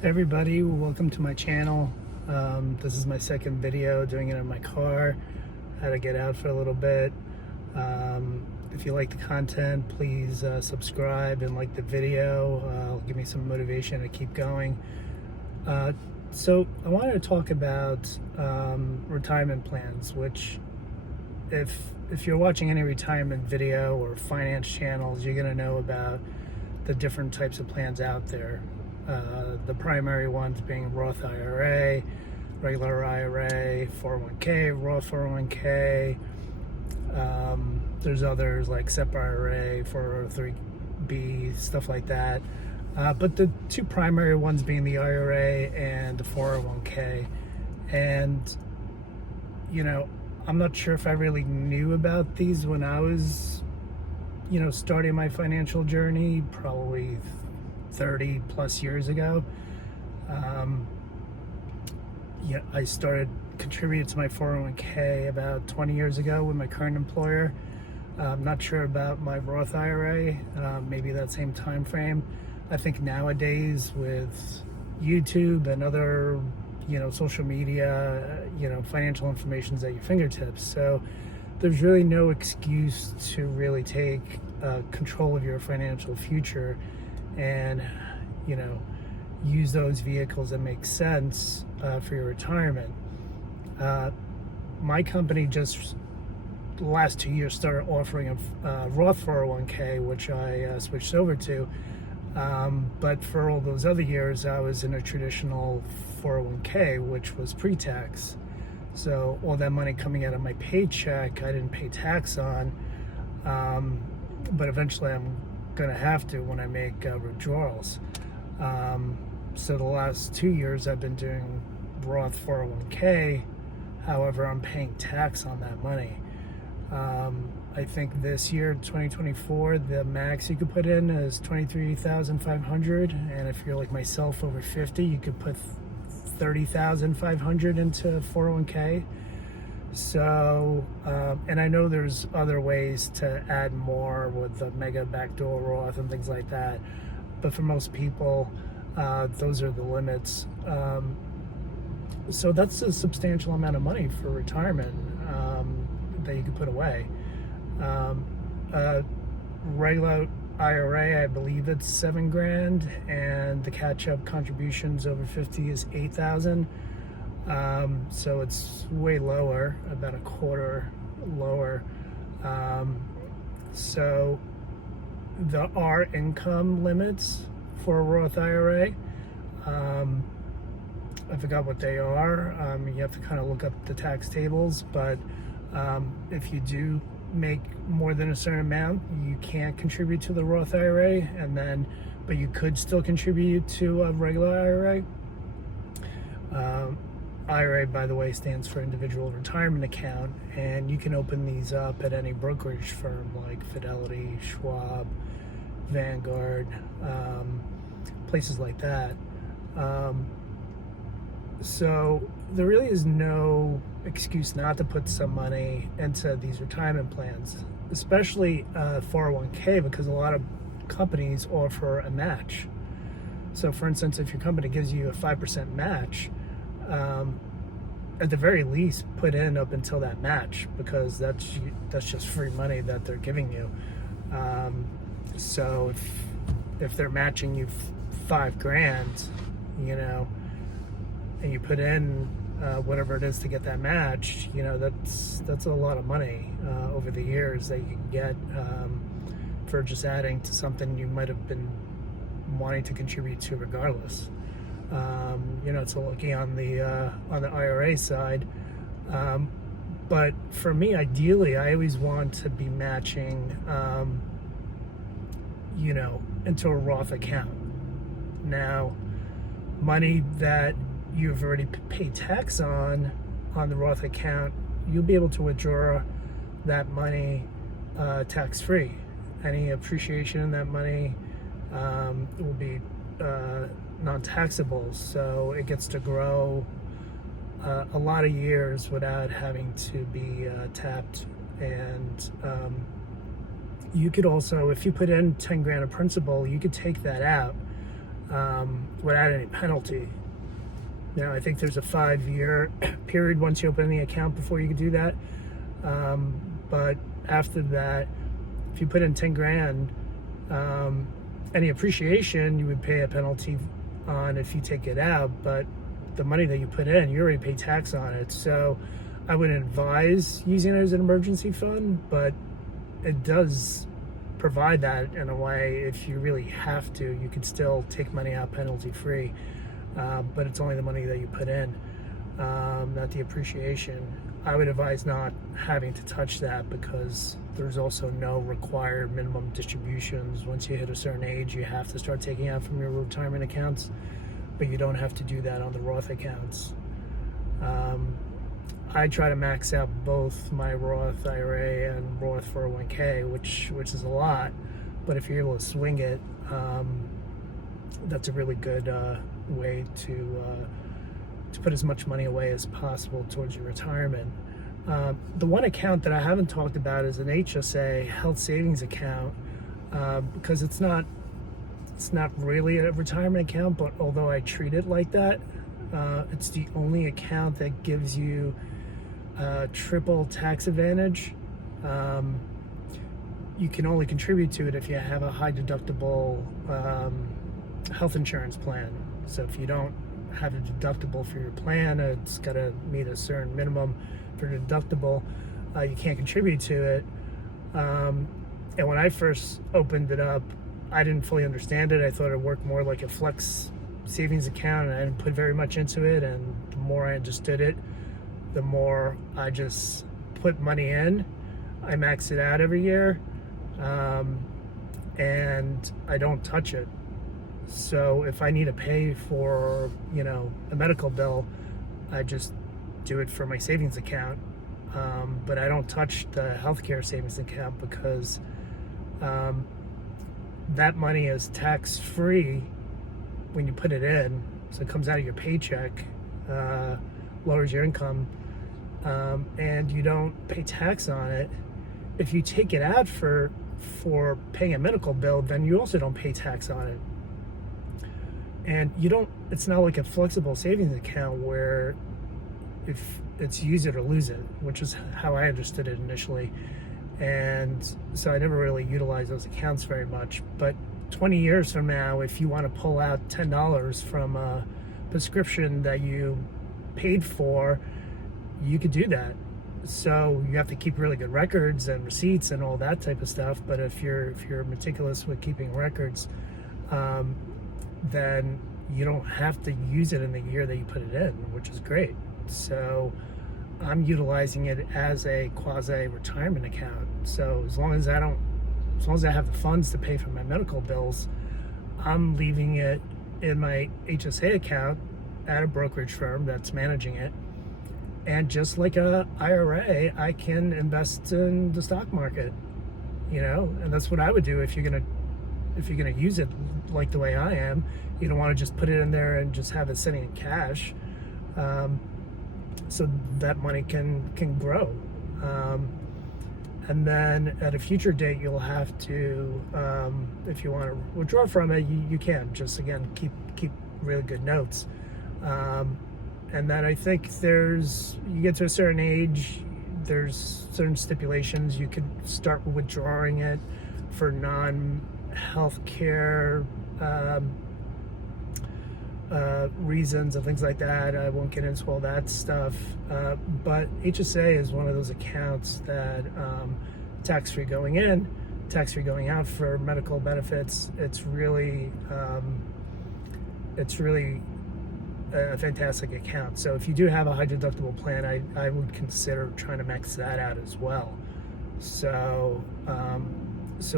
Everybody, welcome to my channel. This is my second video, doing it in my car. Had to get out for a little bit. If you like the content, please subscribe and like the video. Give me some motivation to keep going. So I wanted to talk about retirement plans, which if you're watching any retirement video or finance channels, you're going to know about the different types of plans out there. The primary ones being Roth IRA, regular IRA, 401k, Roth 401k. There's others like SEP IRA, 403b, stuff like that. But the two primary ones being the IRA and the 401k. And, I'm not sure if I really knew about these when I was, starting my financial journey, probably 30 plus years ago. I started contributing to my 401k about 20 years ago with my current employer. I'm not sure about my Roth IRA, maybe that same time frame. I think nowadays with YouTube and other, social media, financial information's at your fingertips. So there's really no excuse to really take control of your financial future and use those vehicles that make sense for your retirement. My company just the last 2 years started offering a Roth 401k, which I switched over to, but for all those other years I was in a traditional 401k, which was pre-tax. So all that money coming out of my paycheck I didn't pay tax on, but eventually I'm gonna have to when I make withdrawals. So the last 2 years I've been doing Roth 401k. However, I'm paying tax on that money. I think this year, 2024, the max you could put in is $23,500, and if you're like myself, over 50, you could put $30,500 into 401k. So, and I know there's other ways to add more with the mega backdoor Roth and things like that, but for most people, those are the limits. So that's a substantial amount of money for retirement that you can put away. Regular IRA, I believe it's $7,000, and the catch-up contributions over 50 is $8,000. So it's way lower, about a quarter lower. So there are income limits for a Roth IRA. I forgot what they are. You have to kind of look up the tax tables, but if you do make more than a certain amount, you can't contribute to the Roth IRA, but you could still contribute to a regular IRA. IRA, by the way, stands for Individual Retirement Account, and you can open these up at any brokerage firm like Fidelity, Schwab, Vanguard, places like that. So there really is no excuse not to put some money into these retirement plans, especially 401k, because a lot of companies offer a match. So for instance, if your company gives you a 5% match, at the very least put in up until that match, because that's just free money that they're giving you. So if they're matching you $5,000, and you put in whatever it is to get that match, that's a lot of money over the years that you can get for just adding to something you might have been wanting to contribute to regardless. So looking on the IRA side, but for me, ideally, I always want to be matching, into a Roth account. Now, money that you've already paid tax on the Roth account, you'll be able to withdraw that money tax-free. Any appreciation in that money will be non-taxable, so it gets to grow a lot of years without having to be tapped. And you could also, if you put in $10,000 of principal, you could take that out without any penalty. Now, I think there's a 5-year period once you open the account before you can do that. But after that, if you put in 10 grand, any appreciation you would pay a penalty on if you take it out, but the money that you put in, you already pay tax on it. So I wouldn't advise using it as an emergency fund, but it does provide that in a way. If you really have to, you could still take money out penalty free, but it's only the money that you put in, not the appreciation. I would advise not having to touch that, because there's also no required minimum distributions. Once you hit a certain age, you have to start taking out from your retirement accounts, but you don't have to do that on the Roth accounts. I try to max out both my Roth IRA and Roth 401k, which is a lot, but if you're able to swing it, that's a really good way to put as much money away as possible towards your retirement. The one account that I haven't talked about is an HSA, health savings account, because it's not really a retirement account, but although I treat it like that, it's the only account that gives you triple tax advantage. You can only contribute to it if you have a high deductible health insurance plan. So if you don't have a deductible for your plan, it's got to meet a certain minimum for deductible, you can't contribute to it. And when I first opened it up, I didn't fully understand it. I thought it worked more like a flex savings account, and I didn't put very much into it. And the more I understood it, the more I just put money in. I max it out every year, and I don't touch it. So if I need to pay for, a medical bill, I just do it for my savings account. But I don't touch the healthcare savings account, because that money is tax-free when you put it in. So it comes out of your paycheck, lowers your income, and you don't pay tax on it. If you take it out for paying a medical bill, then you also don't pay tax on it. And it's not like a flexible savings account where if it's use it or lose it, which is how I understood it initially. And so I never really utilized those accounts very much. But 20 years from now, if you want to pull out $10 from a prescription that you paid for, you could do that. So you have to keep really good records and receipts and all that type of stuff. But if you're meticulous with keeping records, then you don't have to use it in the year that you put it in, which is great. So I'm utilizing it as a quasi-retirement account. So as long as I have the funds to pay for my medical bills, I'm leaving it in my HSA account at a brokerage firm that's managing it. And just like a IRA, I can invest in the stock market, and that's what I would do if you're gonna use it like the way I am. You don't want to just put it in there and just have it sitting in cash. So that money can grow. And then at a future date, you'll have to, if you want to withdraw from it, you can. Just, again, keep really good notes. And then I think you get to a certain age, there's certain stipulations. You could start withdrawing it for non-healthcare reasons and things like that. I won't get into all that stuff. But HSA is one of those accounts that tax-free going in, tax-free going out for medical benefits. It's really a fantastic account. So if you do have a high deductible plan, I would consider trying to max that out as well. So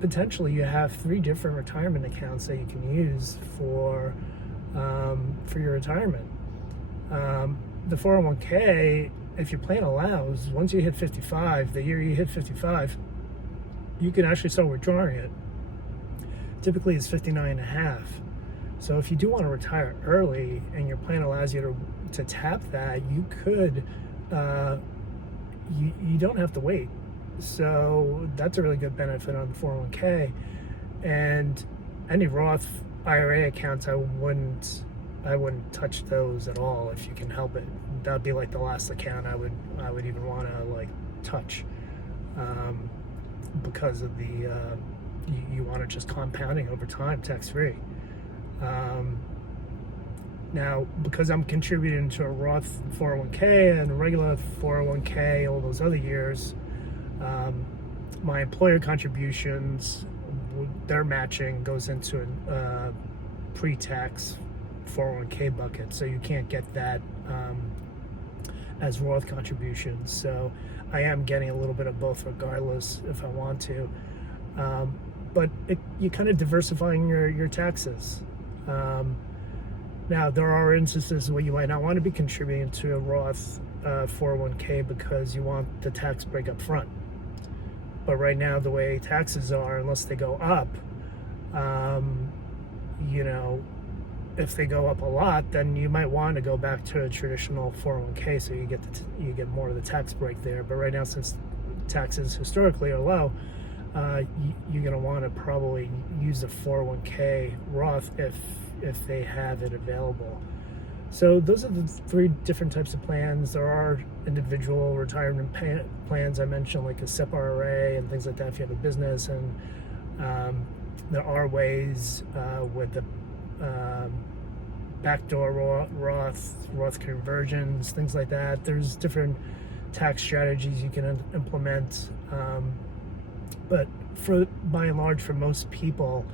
potentially you have 3 different retirement accounts that you can use for your retirement. The 401k, if your plan allows, once you hit 55, the year you hit 55, you can actually start withdrawing it. Typically it's 59 and a half. So if you do want to retire early and your plan allows you to tap that, you could, you don't have to wait. So that's a really good benefit on the 401k. And any Roth IRA accounts, I wouldn't touch those at all if you can help it. That'd be like the last account I would even want to like touch, because of the you want it just compounding over time, tax free. Now, because I'm contributing to a Roth 401k and a regular 401k all those other years, my employer contributions, their matching goes into a pre-tax 401k bucket, so you can't get that as Roth contributions. So I am getting a little bit of both regardless if I want to. But you kind of diversifying your taxes. Now, there are instances where you might not want to be contributing to a Roth 401k because you want the tax break up front. But right now, the way taxes are, unless they go up, if they go up a lot, then you might want to go back to a traditional 401k, so you get more of the tax break there. But right now, since taxes historically are low, you're going to want to probably use the 401k Roth if they have it available. So those are the three different types of plans. There are individual retirement plans I mentioned, like a SEP IRA and things like that if you have a business, and there are ways with the backdoor Roth conversions, things like that. There's different tax strategies you can implement, but by and large, for most people,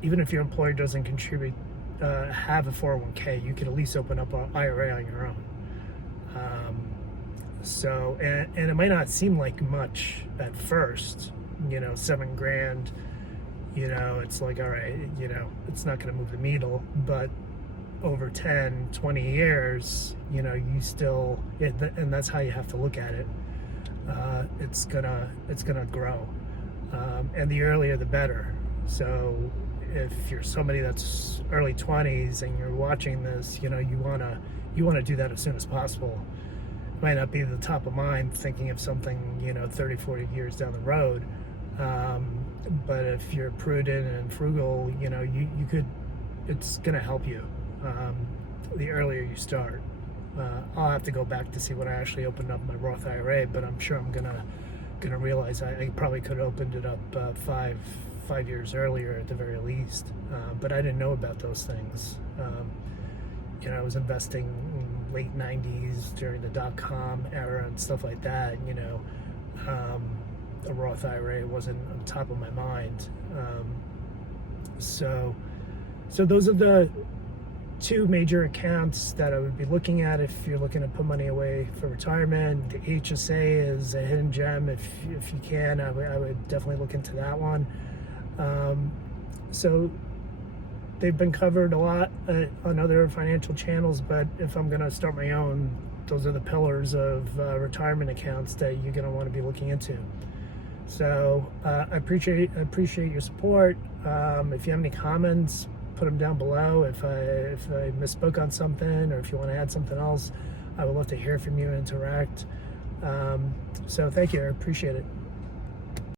even if your employer doesn't contribute, have a 401k, you can at least open up an IRA on your own. And it might not seem like much at first, $7,000, it's like, all right, it's not going to move the needle, but over 10, 20 years, you still, and that's how you have to look at it. It's gonna grow, and the earlier the better. So if you're somebody that's early 20s and you're watching this, you wanna do that as soon as possible. It might not be the top of mind thinking of something 30, 40 years down the road, but if you're prudent and frugal, you could, it's gonna help you the earlier you start. I'll have to go back to see when I actually opened up my Roth IRA, but I'm sure I'm gonna realize I probably could have opened it up 5 years earlier at the very least. But I didn't know about those things. I was investing in late 90s during the .com era and stuff like that. A Roth IRA wasn't on top of my mind. So those are the two major accounts that I would be looking at if you're looking to put money away for retirement. The HSA is a hidden gem. If you can, I would definitely look into that one. So they've been covered a lot on other financial channels, but if I'm going to start my own, those are the pillars of retirement accounts that you're going to want to be looking into. So I appreciate your support. If you have any comments, put them down below. If I misspoke on something, or if you want to add something else, I would love to hear from you and interact. So thank you. I appreciate it.